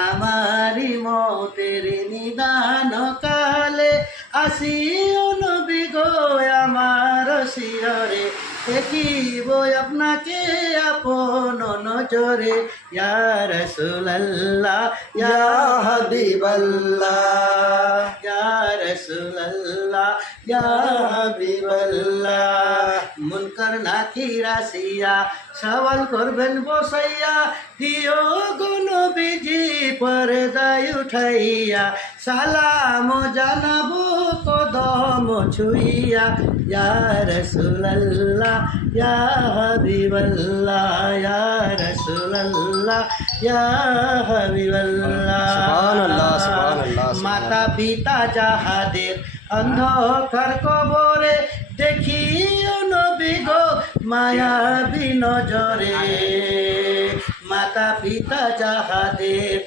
আমারি মতের নিদান কালে আসিও নবী গো আমার শিয়রে দেখিব আপনাকে আপন নজরে ইয়া রাসূলুল্লাহ ইয়া হাবিবাল্লাহ ইয়া রাসূলুল্লাহ ইয়া হাবিবাল্লাহ মুনকার নাকির আসিয়া সওয়াল করবেন বসাইয়া দিও গো নবীজি পর্দায় উঠাইয়া সালাম জানাবো কদম ছুইয়া ইয়া রাসূলুল্লাহ ইয়া হাবিবাল্লাহ ইয়া রাসূলুল্লাহ ইয়া হাবিবাল্লাহ সুবহানাল্লাহ সুবহানাল্লাহ মাতা পিতা যাহাদের অন্ধকার কবরে দেখিও নবী গো মায়াবী নজরে মাতা পিতা যাহাদের